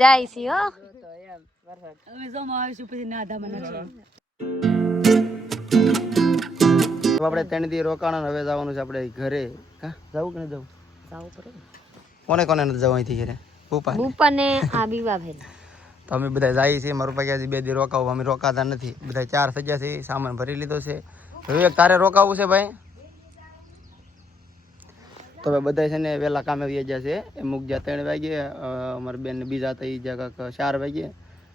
જાય છે હો આપણે 3 દી રોકાણા હવે જવાનું છે આપણે ઘરે. કા જાવું કે ન જાવું? જાવું પડે. કોને કોને ન જવું અહીંથી ઘરે? બુપા ને આ બીવા ભાઈ. તો અમે બધા જઈએ છીએ. મારું પૈકી 2 દી રોકાવું, અમે રોકાતા નથી. બધા 4 થઈ ગયા છે, સામાન ભરી લીધો છે. વિવેક તારે રોકાવું છે ભાઈ? તો હવે બધા છે ને વહેલા કામે આવી ગયા છે. એ મુક જ્યાં 3 વાગે, અમારી બેન બીજા થઈ ગયા 4 વાગે,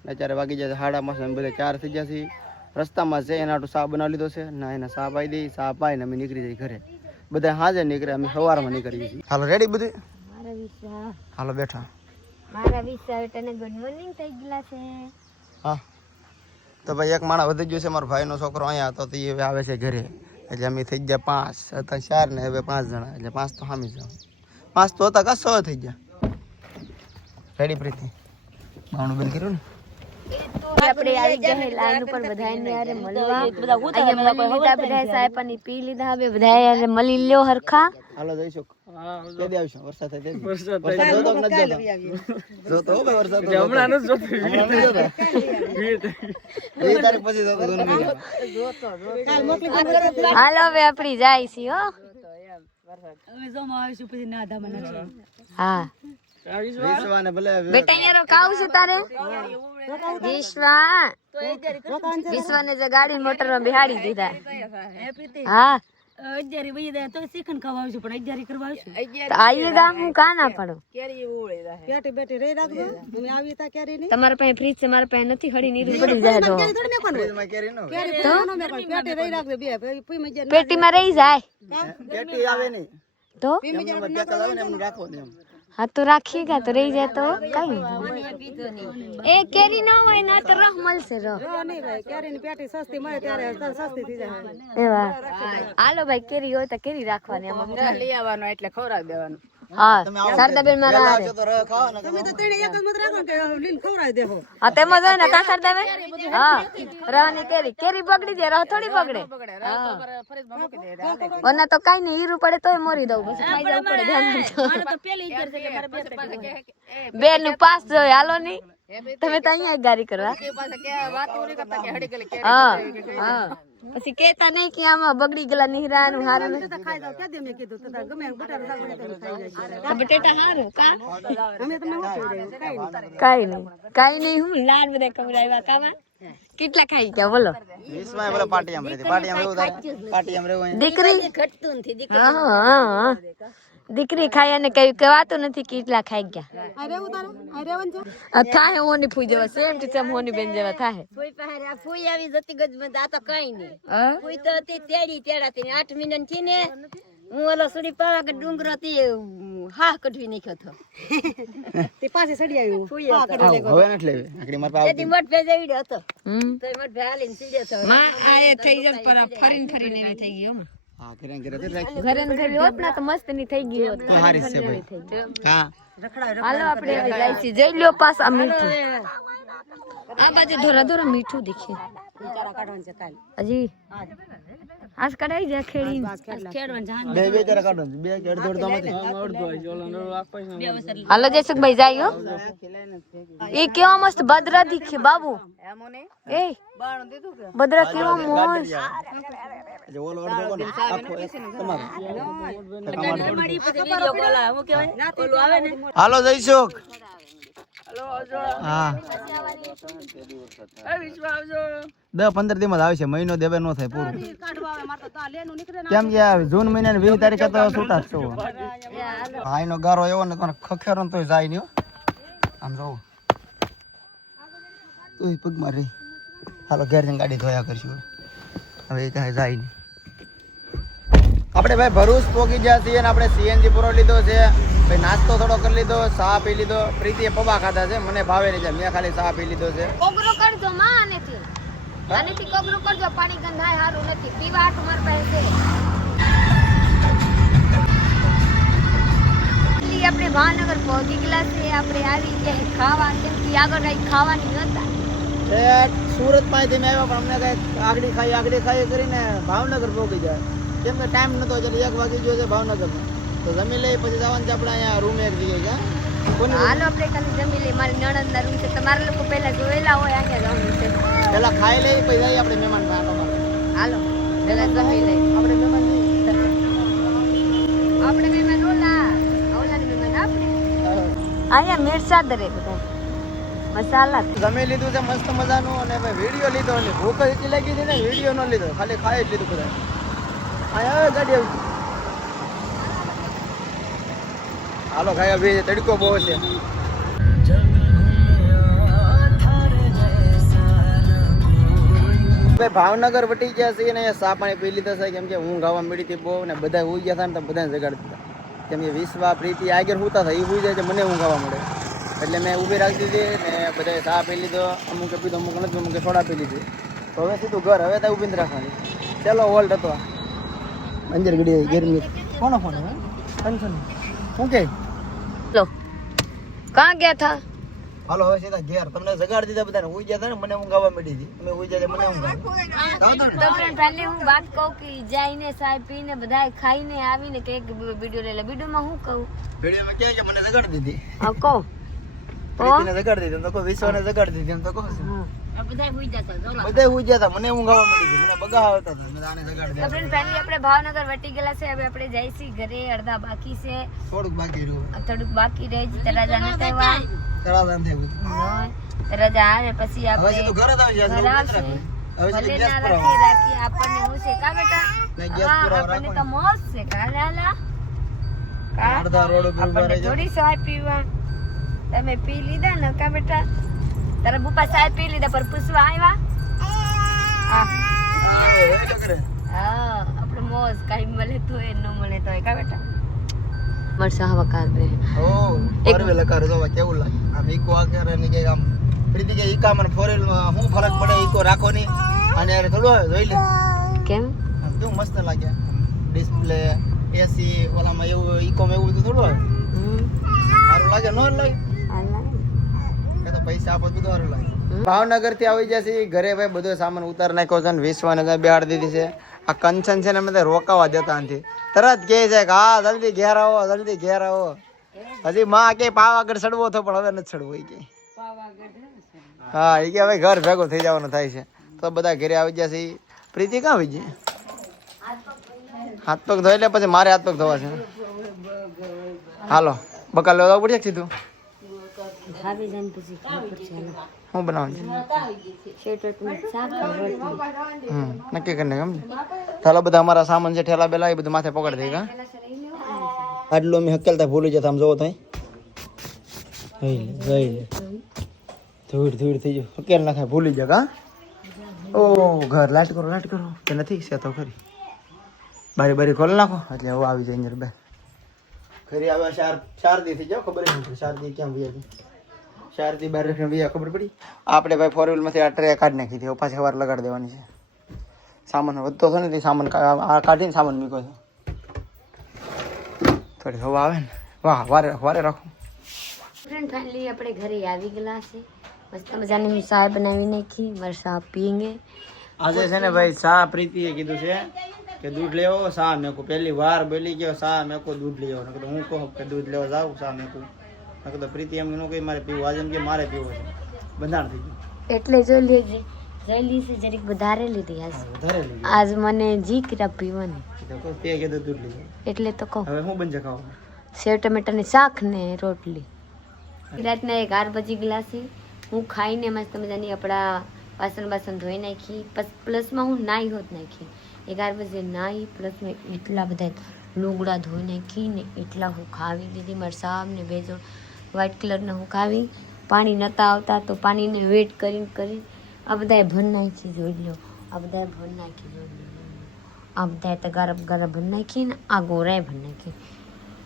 ને 4 વાગી જાય 5:30. અમે બધા 4 થઈ ગયા છીએ. રસ્તામાં છે એના હાટુ સા બનાવી લીધો છે. ના એના સા પાઈ દઈ, સા પાઈને અમે નીકળી જઈએ ઘરે. બધા હાજર નીકળે, અમે સવારમાં નીકળીએ છીએ. હાલો રેડી બધું? હાલો બેઠા. મારા વિચાર તને ગુડ મોર્નિંગ થઈ ગયેલા છે. હા તો ભાઈ એક માણસ વધી ગયો છે, મારો ભાઈનો છોકરો અહીંયા હતો તો એ હવે આવે છે ઘરે. એટલે અમે થઈ ગયા 5, હતા 4 ને હવે 5 જણા. એટલે 5 તો સામી જાવ. 5 તો હતા કા 6 થઈ ગયા. રેડી પ્રીતિ? બાવણું બેન કર્યું ને? આપણે આવી ગયા લાઈન ઉપર બધાને યારે મળવા. અહીંયા મળી લીધા બધા સાહેબાની પી લીધા. હવે બધા યારે મળી લ્યો હરખા. હાલો જઈશું. હા કેદી આવશું? વરસાદ થાય તે. વરસાદ જોતો કે નથી જોતો? હો ભાઈ વરસાદ તો હમણાં નથી જોતો. 2 તારીખ પછી જોતો હાલો હવે આપણી જાય છે હો. હા વિશ્વાને ભલે બેટા યાર કાવું છે તારે? વિશ્વાને જે ગાડી મોટર માં બિહાડી દીધા. હા તમારા પાસે ફ્રીજ છે, મારા પાસે નથી. હળી નીરું પડી જાય પેટીમાં રહી જાય તો હા તો રાખીએગા તો રહી જાય તો કઈ એ કેરી ના હોય ના તો રહ મળશે રહ એવા. હાલો ભાઈ કેરી હોય તો કેરી રાખવાની, આમાં લઈ આવવાનો એટલે ખવડાવી દેવાનું. હા સરદાબેન મારા હા તેમાં જાય ને કા સરદાબેન. હા રહની કેરી બગડી જાય, રહ થોડી બગડે. ઓના તો કઈ નહીં, હીરું પડે તોય મોરી દઉં, પછી ખાઈ જવું પડે. બેન નું પાસ જોઈ હાલો ની તમે તો અહીંયા ગાડી કરવા. હા હા પછી કેતા નહીં કે આમાં બગડી ગયેલા નિહરા નું હારું બટેટા હારું કા કઈ નહીં હું લાડ બધા કમરાવ્યા કામાં કેટલા ખાઈ ગયા બોલો? દીકરી ખાઈ અને કઈ કહેવાતું નથી કેટલા ખાઈ ગયા. થાય હોની ફૂઈ જેવા સેમ ટુ સેમ હોની બેન જેવા થાય. ફૂઈ આવી જતી ગજમાં આ તો કઈ નહીં. ફૂઈ તો હતી તેડી તેડાતી 8 મહિના થી ને હું ઓલો સુડી પાવા ડુંગરો થી હા કઢવી નાખ્યો હતો. તે પાસે સડી આવ્યું ફૂઈ હવે નથી લેવી આકડી માર પાસે તે મોટ ભેજ આવી હતો. તો મોટ ભેલીન સીડ્યો તો માં આ એ થઈ જસ પર ફરીને એવી થઈ ગયો. હા ઘરે રાખી ઘરે હોત ને તો મસ્ત ની થઈ ગઈ હોત. હારી છે ભાઈ. હા હાલો આપણે જાય છે. જઈ લ્યો પાસ આ મીઠું આ બાજુ ધોરા મીઠું દેખે હજી આજ કઢાઈ જાય ખેડી બે જરા કાઢો બે કેડ દોડ દો મત હાલો જયસુખભાઈ જાય હો. એ કેવા મસ્ત બદરા દીખે બાબુ. એ બદરા કેવા મસ્ત. ઓલો અડધો કોનો આખો તમારો. હાલો જઈશું. હા 10-15 દિવસ આવે છે, મહિનો દેવે નો થાય પૂરું. કેમ કે જૂન મહિના 20 તારીખે તો છૂટા જ છો. હા એનો ગારો એવો ને તને ખખેરો તો જાય નહીં. આમ રહું તું પગમાં રહી. હાલો ઘેર જઈને ગાડી ધોયા કરશું. હવે કાંઈ જાય નહીં. આપણે ભાઈ ભરૂચ પહોંચી ગયા છીએ ને આપણે સીએનજી પૂરો લીધો છે ભાઈ. નાસ્તો થોડો કરી લીધો, ચા પી લીધો. પ્રીતિએ પૌવા ખાધા છે, મને ભાવે નહીં, મેં ખાલી ચા પી લીધો છે. કોગરો કરજો માં આનેથી કોગરો કરજો. પાણી ગંધાય હારું નથી પીવા હાટુ માર પાસે છે. આપણે ભાવનગર પહોંચી ગયા છે. આપણે આવી ગયા ખાવા, કેમ કે આગળ કઈ ખાવાની નતા. સુરત માંથી મેં આવ્યા પણ અમને કઈ આગળી ખાઈ કરીને ભાવનગર પહોંચી જાય. કેમ કે ટાઈમ નતો એટલે 1 વાગી ગયો છે ભાવનગર. તો જમી લઈ પછી જવાનું છે આપણે અહીંયા રૂમ એક જગ્યાએ ક્યાં હાલો આપણે ખાલી જમી લઈએ. મારી નણંદના રૂમ છે. તમારા લોકો પહેલા જોયેલા હોય અહીંયા જવાનું છે. પેલા ખાઈ લઈ પછી જઈએ આપણે મહેમાન હાલો પેલા જમી લઈ. આપણે મહેમાન આપણે મહેમાન ઓલાની મહેમાન આપણે અહીંયા મિરસાદ રે બધા મસાલા જમી લીધું છે મસ્ત મજાનું અને ભાઈ વિડીયો લીધો અને ભૂખ એટલી લાગી છે ને વિડીયો ન લીધો ખાલી ખાઈ જ લીધું બધા. અહીંયા ગાડી આવી હાલો ખાયા ભાઈ તડકો બહુ છે. ભાઈ ભાવનગર વટી ગયા છે ને અહીંયા સા પાણી પી લીધા છે કેમ કે હું ગાવા મળી હતી બહુ ને બધા હુઈ ગયા હતા ને તો બધાને જગાડી દીધા કેમ કે વિશ્વા પ્રીતિ આગળ હુતા હતા એ હુઈ જાય છે મને હું ગાવા મળે એટલે મેં ઊભી રાખી દીધી ને બધાએ ચા પી લીધો અમુકે પીધો અમુક નથી અમુકે સોડા પી લીધી તો હવે સીધું ઘર હવે તો ઊભી જ રાખવાની. ચાલો વોલ્ટ હતો અંજર ગડી ગરમી કોનો ફોન હે ટેન્શન શું કે લો કહાં ગયા થા હાલો હવે સીધા ઘેર તમને જગાડી દીધા બધાને હુઈ ગયા હતા ને મને હું ગાવા મળી હતી તમે હુઈ જાય મને હું ગાવા તો ફ્રેન્ડ પહેલે હું વાત કહું કે જઈને ચાય પીને બધા ખાઈને આવીને કે એક વિડિયો લઈ લે. વિડિયોમાં હું કહું વિડીયોમાં કહે કે મને જગાડી દીધી હા કહો પ્રીતિને જગાડી દીધી એમ તો કહો વિશ્વાને જગાડી દીધી એમ તો કહો બધા હુઈ જતા જો બધા હુઈ ગયા હતા મને હું ગાવા મળી હતી મને બગા આવતા હતા મેં આને જગાડી તો દીધા ફ્રેન્ડ પહેલી આપણે ભાવનગર વટી ગયેલા છે. હવે આપણે જઈશી ઘરે. અડધા બાકી છે થોડુંક બાકી રહ્યું થોડુંક બાકી રહે છે. તરાજા નથી આવ્યા તરાદાન થઈ ગયું તરાજા આવે પછી હવે આપણે સીધું ઘરે જ આવી જશે ઘર આવશે. હવે ભલે સીધું ગેસ ના પર રાખી આપણને હું છે કા બેટા નહીં, ગેસ હા, પુરાવો આપણને તો રાખવાનો. મોજ છે કા લાલા કા અડધા રોડ ઉપર ઉભા આપણને રહી થોડી ચાય પીવા તમે પી લીધા ને કા બેટા તારા બુપા ચાય પી લીધા પર પૂછવા આવ્યા હા હા આપણે મોજ કઈ મળે તો એ ન મળે તો કા બેટા મરસા હવા કાર રે ઓ પરવે લકારો તો કેવું લાગે આમ ઈકો આકરે ની કે આમ પ્રીતિ કે ઈકા મને ફોરેલ હું ફરક પડે ઈકો રાખો ની અને યાર થોડો જોઈ લે કેમ આમ કેવું મસ્ત લાગે ડિસ્પ્લે એસી ઓલામાં એવું ઈકો માં એવું તો થોડું હોય સારું લાગે ન લાગે કે તો પૈસા આપો બધું સારું લાગે. ભાવનગર થી આવી જશે ઘરે ભાઈ બધો સામાન ઉતાર નાખ્યો છે ને વિશ્વાને બેહાડી દીધી છે. આ કંચન છે ને અમે રોકાવા દેતા નથી તરત કહે છે કે હા જલ્દી ઘેર આવો જલ્દી ઘેર આવો. હજી માં કે પાવાગઢ ચડવો હતો પણ હવે નથી ચડવો એ કે હા એ કે હવે ઘર ભેગો થઈ જવાનું થાય છે તો બધા ઘરે આવી જશે. પ્રીતિ ક્યાં આવી ગઈ હાથ પગ ધોઈ લે પછી મારે હાથ પગ ધોવા છે. હાલો બકાલ લેવા પડશે સીધું ભાભી જઈને પછી ખબર છે શું બનાવવાનું છે નક્કી કરીને ગમ ચાલો બધા અમારા સામાન છે ઠેલા બેલા એ બધું માથે પકડ દે કા આટલું અમે હકેલતા ભૂલી જતા આમ જોવો થાય જઈ લે ધૂળ ધૂળ થઈ ગયો હકેલ નાખાય ભૂલી જા કા ઓ ઘર લાઈટ કરો કે નથી છે તો ખરી બારી બારી ખોલી નાખો એટલે હવે આવી જાય અંદર બે ખરી આવે ચાર દી થઈ જાવ ખબર નથી 4 દી ક્યાં વ્યા છે 4 દી 12 રખણ વ્યા ખબર પડી આપણે ભાઈ 4 વ્હીલ માંથી આ ટ્રે કાઢી નાખી હતી પાછી સવાર લગાડી દેવાની છે. સામાન વધતો છે ને તે સામાન આ કાઢીને સામાન મૂક્યો છે થોડી હવા આવે ને વાહ વારે વારે રાખો. ફ્રેન્ડ ફાઇનલી આપણે ઘરે આવી ગયેલા છે. મસ્ત મજાની હું ચાય બનાવી નાખી મારે ચા પીએંગે. આજે છે ને ભાઈ ચા પ્રીતિએ કીધું છે કે દૂધ લેવો ચા મેકો પહેલી વાર બોલી ગયો ચા મેકો દૂધ લેવો ને કીધું હું કહું કે દૂધ લેવા જાઉં ચા મેકું મેં કીધું પ્રીતિ એમ ન કહી મારે પીવું આજે એમ કે મારે પીવો છે બંધાણ થઈ ગયું એટલે જોઈ લેજે જલ્દી છે જરીક વધારે લીધી આજ વધારે લઈ આજ મને જી કીધા પીવાની ગયું તે કીધું દૂધ લઈ એટલે તો કહું હવે હું બનશે ખાવાનું સેવ ટમેટાની શાક ને રોટલી. રાતના 11 બજી ગયેલા છે. હું ખાઈને મસ્ત મજાની આપણા વાસણ ધોઈ નાખી પ્લસમાં હું નાહી હોત નાખી 11 બજે નાહી પ્લસમાં એટલા બધા લુગડા ધોઈ નાખી ને એટલા હું ખાવી દીધી મારા સાબ ને ભેજો વ્હાઈટ કલરના હું ખાવી પાણી નહોતા આવતા તો પાણીને વેટ કરીને આ બધાએ ભર નાખી જોઈ લો આ બધાએ ભર નાખી જોઈ લો આ બધાએ તો ગરમ ભર નાખી ને આ ગોરાએ ભર નાખી.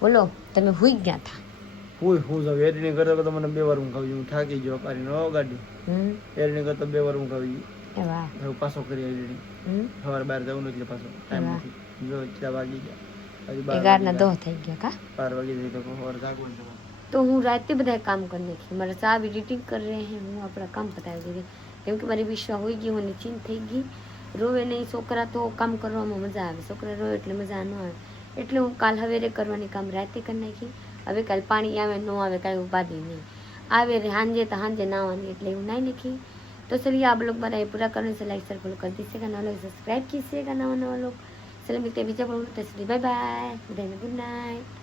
બોલો તમે હુઈ ગયા હતા હું જાવ એરણી કરતો તો મને 2 વાર હું ખાવી હું થાકી ગયો પાણી નો ગાડી એરણી કરતો 2 વાર હું ખાવી એવા હવે પાછો કરી એરણી સવારે બહાર જવું એટલે પાછો ટાઈમ નથી જો 4 વાગી ગયા હજી 11 ના 2 થઈ ગયા કા 12 વાગી જાય તો સવારે જાગવું છે तो હું રાતે બધા કામ કરી નાખી મારા સાहब एडिटिंग कर रहे हैं હું આપણા કામ પતાવી દીધી કેમ કે મારી વિશ્વા હોઈ ગઈ હું નિશ્ચિંત થઈ ગઈ. રોવે નહીં છોકરા તો કામ કરવામાં મજા આવે છોકરા રોવે એટલે મજા ન આવે એટલે હું કાલ હવેરે કરવાની કામ રાતે કરી નાખી. હવે કાલ પાણી આવે ન આવે કાંઈ ઉપાધિ નહીં, આવે સાંજે તો સાંજે નાવાની, એટલે એવું નાઈ નાખી. तो चलिए आप लोग बनाए पूरा करने से लाइक शेयर फॉलो कर दीजिएगा, नवा लोग सब्सक्राइब कीजिएगा, नवा लोग. चलिए मिलते हैं बीजा पर, बाय बाय, गुड नाइट.